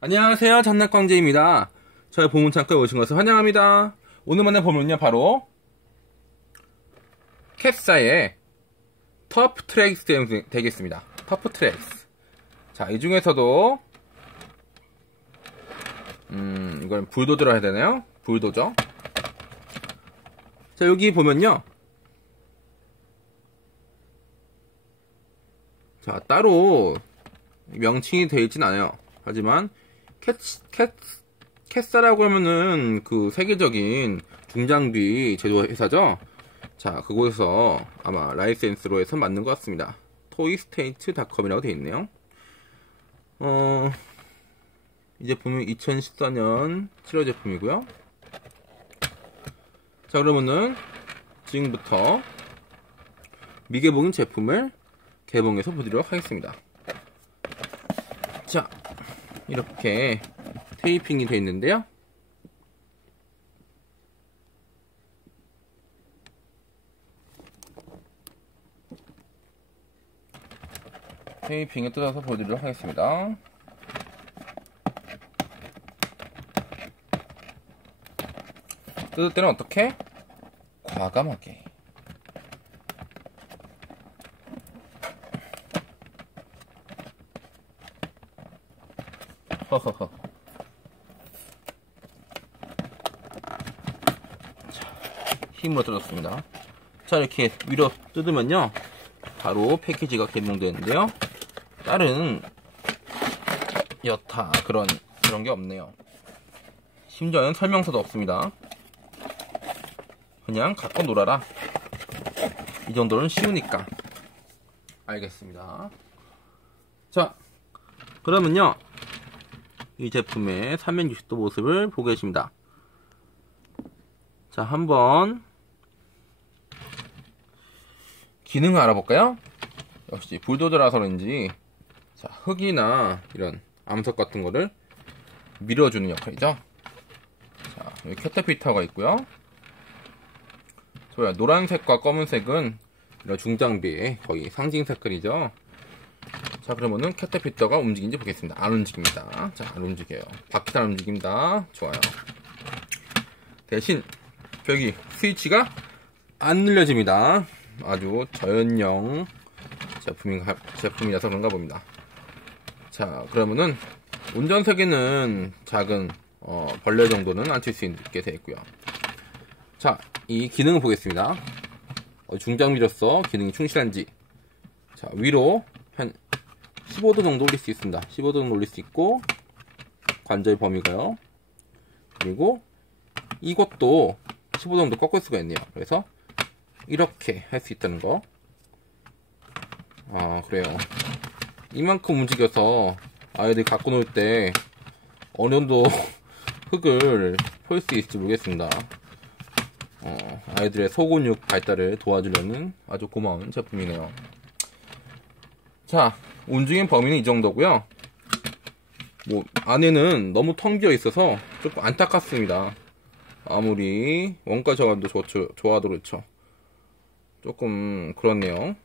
안녕하세요. 장난광재입니다. 저희 보문창고에 오신 것을 환영합니다. 오늘 만난 보면요 바로 캡사의 터프 트랙스 되겠습니다. 터프 트랙스. 자 이 중에서도 음 이건 불도저라 해야 되나요? 불도저. 자 여기 보면요. 자 따로 명칭이 되어 있진 않아요. 하지만 캣, 캣, 캣사라고 하면은 그 세계적인 중장비 제조 회사죠. 자, 그곳에서 아마 라이센스로 해서 만든 것 같습니다. 토이스테이트닷컴이라고 되어 있네요. 어, 이 제품은 2014년 7월 제품이고요. 자, 그러면은 지금부터 미개봉인 제품을 개봉해서 보도록 하겠습니다. 자, 이렇게 테이핑이 되어 있는데요. 테이핑에 뜯어서 보여드리도록 하겠습니다. 뜯을 때는 어떻게? 과감하게. 허허허. 자, 힘으로 뜯었습니다. 자, 이렇게 위로 뜯으면요. 바로 패키지가 개봉되는데요. 다른 여타 그런 그런 게 없네요. 심지어는 설명서도 없습니다. 그냥 갖고 놀아라. 이 정도는 쉬우니까. 알겠습니다. 자, 그러면요. 이 제품의 360도 모습을 보고 계십니다. 자, 한번 기능을 알아볼까요? 역시 불도저라서 그런지 자, 흙이나 이런 암석 같은 거를 밀어주는 역할이죠. 자, 여기 캐터피터가 있고요. 좋아요. 노란색과 검은색은 이런 중장비의 거의 상징 색깔이죠. 자 그러면은 캐터피터가 움직이는지 보겠습니다. 안 움직입니다. 자 안 움직여요. 바퀴도 안 움직입니다. 좋아요. 대신 여기 스위치가 안 눌려집니다. 아주 저연형 제품인, 제품이라서 그런가 봅니다. 자 그러면은 운전석에는 작은 어, 벌레 정도는 앉힐 수 있게 되어 있고요. 자 이 기능을 보겠습니다. 어, 중장비로서 기능이 충실한지. 자 위로 한 15도 정도 올릴 수 있습니다. 15도 정도 올릴 수 있고 관절 범위가요. 그리고 이것도 15도 정도 꺾을 수가 있네요. 그래서 이렇게 할 수 있다는 거. 아 그래요. 이만큼 움직여서 아이들이 갖고 놀 때 어느 정도 흙을 폴수 있을지 모르겠습니다. 어, 아이들의 소근육 발달을 도와주려는 아주 고마운 제품이네요. 자, 움직임 범위는 이 정도고요. 뭐 안에는 너무 텅 비어 있어서 조금 안타깝습니다. 아무리 원가 저감도 좋죠, 좋아도 그렇죠. 조금 그렇네요.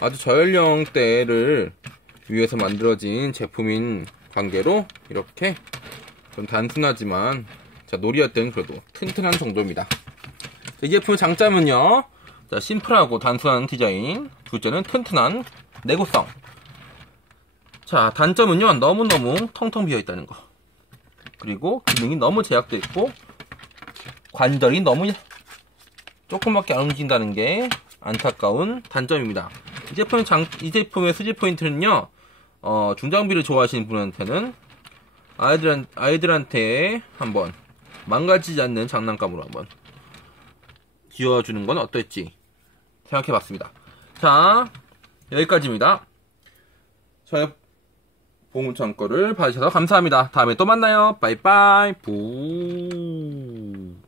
아주 저연령대를 위해서 만들어진 제품인 관계로 이렇게 좀 단순하지만 자 놀이할 때는 그래도 튼튼한 정도입니다. 이 제품의 장점은요. 자, 심플하고 단순한 디자인. 둘째는 튼튼한 내구성. 자, 단점은요. 너무너무 텅텅 비어 있다는 거. 그리고 기능이 너무 제약되어 있고 관절이 너무 조금밖에 안 움직인다는 게 안타까운 단점입니다. 이 제품의 장, 이 제품의 수집 포인트는요. 어, 중장비를 좋아하시는 분한테는 아이들한, 아이들한테 한번 망가지지 않는 장난감으로 한번 지어주는 건 어떨지 생각해 봤습니다. 자, 여기까지입니다. 저의 보물창 고를 봐주셔서 감사합니다. 다음에 또 만나요. 빠이빠이. 부.